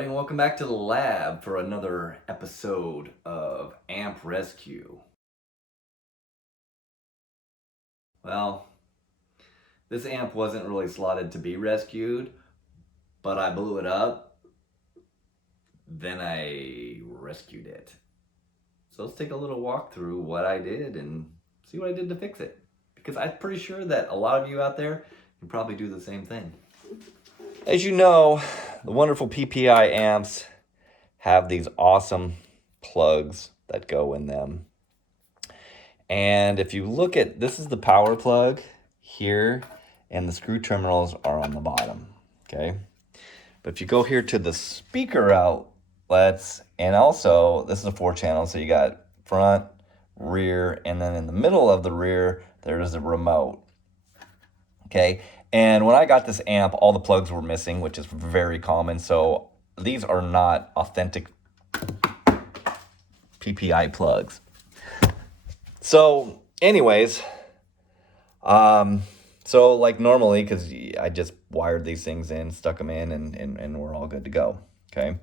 everybody, and welcome back to the lab for another episode of Amp Rescue. Well, this amp wasn't really slotted to be rescued, but I blew it up, then I rescued it. So let's take a little walk through what I did and see what I did to fix it. Because I'm pretty sure that a lot of you out there can probably do the same thing. As you know, the wonderful PPI amps have these awesome plugs that go in them. And if you look at, this is the power plug here, and the screw terminals are on the bottom, okay? But if you go here to the speaker outlets, and also, this is a 4-channel, so you got front, rear, and then in the middle of the rear, there's a remote, okay? And when I got this amp, all the plugs were missing, which is very common, so these are not authentic PPI plugs. So anyways, so like normally, because I just wired these things in, stuck them in, and we're all good to go, okay?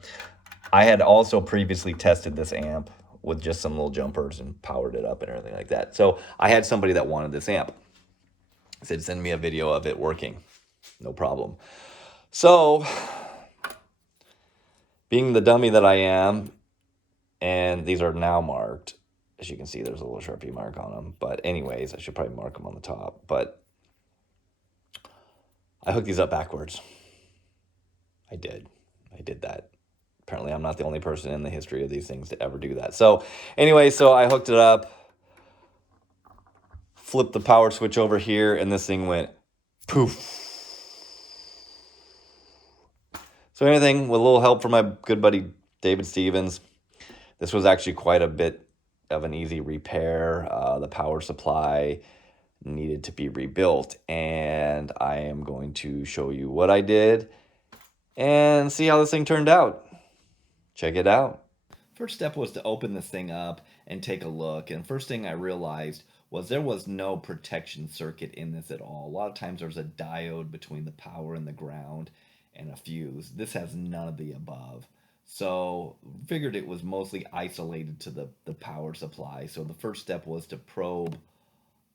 I had also previously tested this amp with just some little jumpers and powered it up and everything like that. So I had somebody that wanted this amp. I said, send me a video of it working. No problem. So, being the dummy that I am, and these are now marked, as you can see, there's a little Sharpie mark on them. But anyways, I should probably mark them on the top. But I hooked these up backwards. I did that. Apparently, I'm not the only person in the history of these things to ever do that. So anyway, so I hooked it up, flipped the power switch over here, and this thing went poof. So anything with a little help from my good buddy David Stevens, this was actually quite a bit of an easy repair. The power supply needed to be rebuilt, and I am going to show you what I did and see how this thing turned out. Check it out. First step was to open this thing up and take a look, and first thing I realized was there was no protection circuit in this at all. A lot of times there's a diode between the power and the ground and a fuse. This has none of the above. So figured it was mostly isolated to the power supply. So the first step was to probe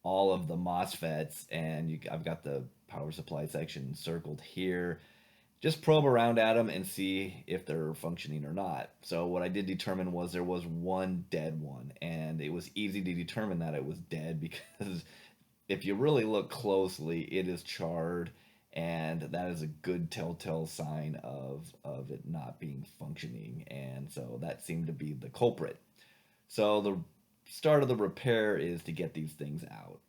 all of the MOSFETs, and I've got the power supply section circled here. Just probe around at them and see if they're functioning or not. So what I did determine was there was one dead one, and it was easy to determine that it was dead because if you really look closely, it is charred, and that is a good telltale sign of it not being functioning, and so that seemed to be the culprit. So the start of the repair is to get these things out.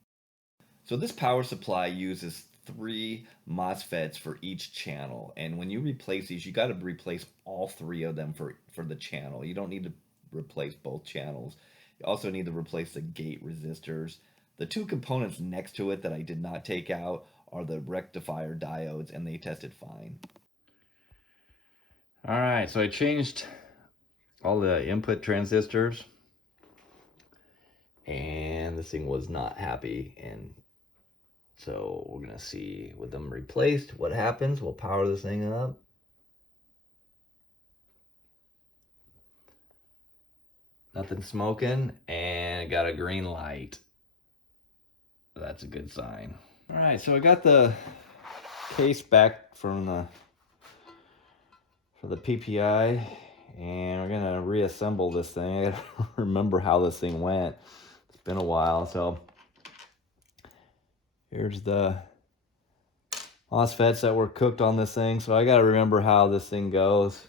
So this power supply uses 3 MOSFETs for each channel, and when you replace these, you got to replace all 3 of them for the channel. You don't need to replace both channels. You also need to replace the gate resistors. The 2 components next to it that I did not take out are the rectifier diodes, and they tested fine. All right, so I changed all the input transistors, and this thing was not happy, and so we're gonna see with them replaced what happens. We'll power this thing up. Nothing smoking, and got a green light. That's a good sign. All right, so I got the case back from for the PPI, and we're gonna reassemble this thing. I don't remember how this thing went. It's been a while, so here's the MOSFETs that were cooked on this thing. So I gotta remember how this thing goes.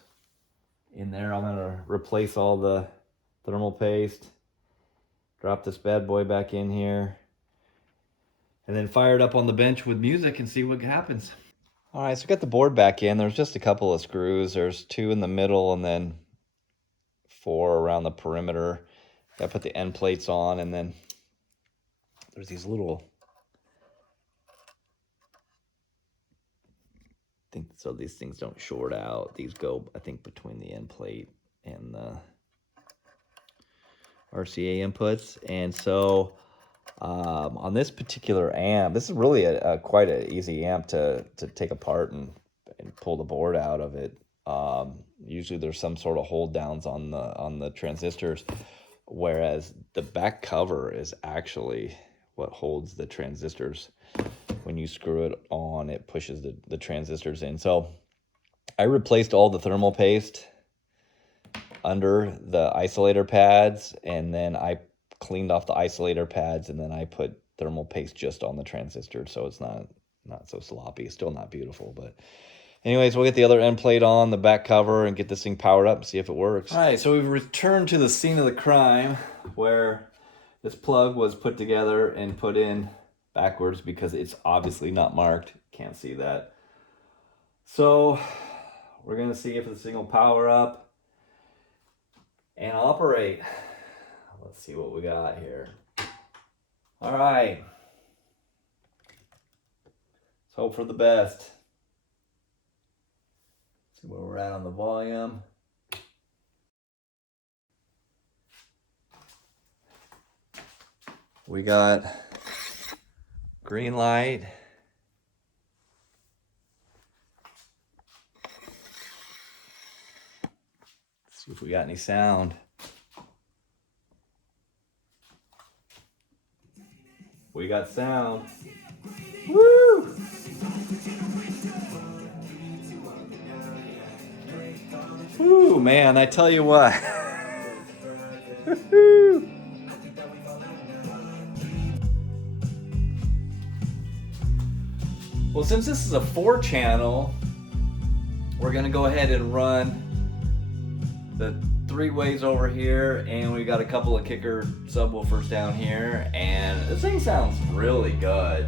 In there, I'm gonna replace all the thermal paste, drop this bad boy back in here, and then fire it up on the bench with music and see what happens. All right, so I got the board back in. There's just a couple of screws. There's 2 in the middle and then 4 around the perimeter. Got to put the end plates on, and then there's these little, I think so these things don't short out. These go, I think, between the end plate and the RCA inputs. And so on this particular amp, this is really quite an easy amp to take apart and pull the board out of it. Usually there's some sort of hold downs on the transistors, whereas the back cover is actually what holds the transistors. When you screw it on, it pushes the transistors in. So I replaced all the thermal paste under the isolator pads, and then I cleaned off the isolator pads, and then I put thermal paste just on the transistor, so it's not so sloppy. It's still not beautiful, but anyways, we'll get the other end plate on the back cover and get this thing powered up and see if it works. All right, so we've returned to the scene of the crime where this plug was put together and put in backwards because it's obviously not marked. Can't see that. So we're gonna see if this thing will power up and operate. Let's see what we got here. All right. Let's hope for the best. See where we're at on the volume. We got green light. Let's see if we got any sound. We got sound. Woo! Woo, man, I tell you what. Well, since this is a 4-channel, we're gonna go ahead and run the 3 ways over here, and we got a couple of kicker subwoofers down here, and this thing sounds really good.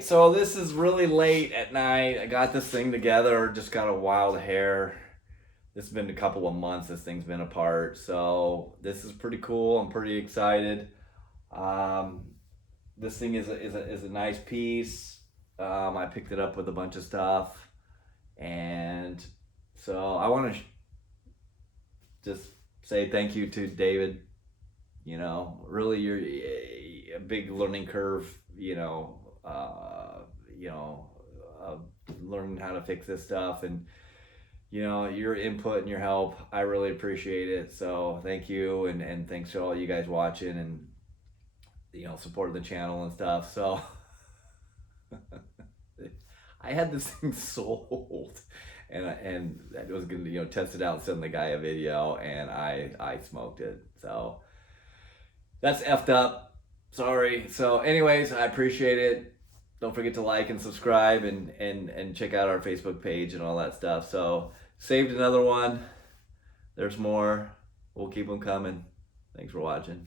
So this is really late at night. I got this thing together, just got a wild hair. This has been a couple of months this thing's been apart. So this is pretty cool. I'm pretty excited. This thing is a nice piece. I picked it up with a bunch of stuff. And so I want to just say thank you to David. You know, really you're a big learning curve, learning how to fix this stuff, and your input and your help, I really appreciate it. So thank you, and thanks to all you guys watching and supporting the channel and stuff. So I had this thing sold, and I was gonna test it out and send the guy a video, and I smoked it. So that's effed up. Sorry. So anyways, I appreciate it. Don't forget to like and subscribe, and check out our Facebook page and all that stuff. So saved another one. There's more. We'll keep them coming. Thanks for watching.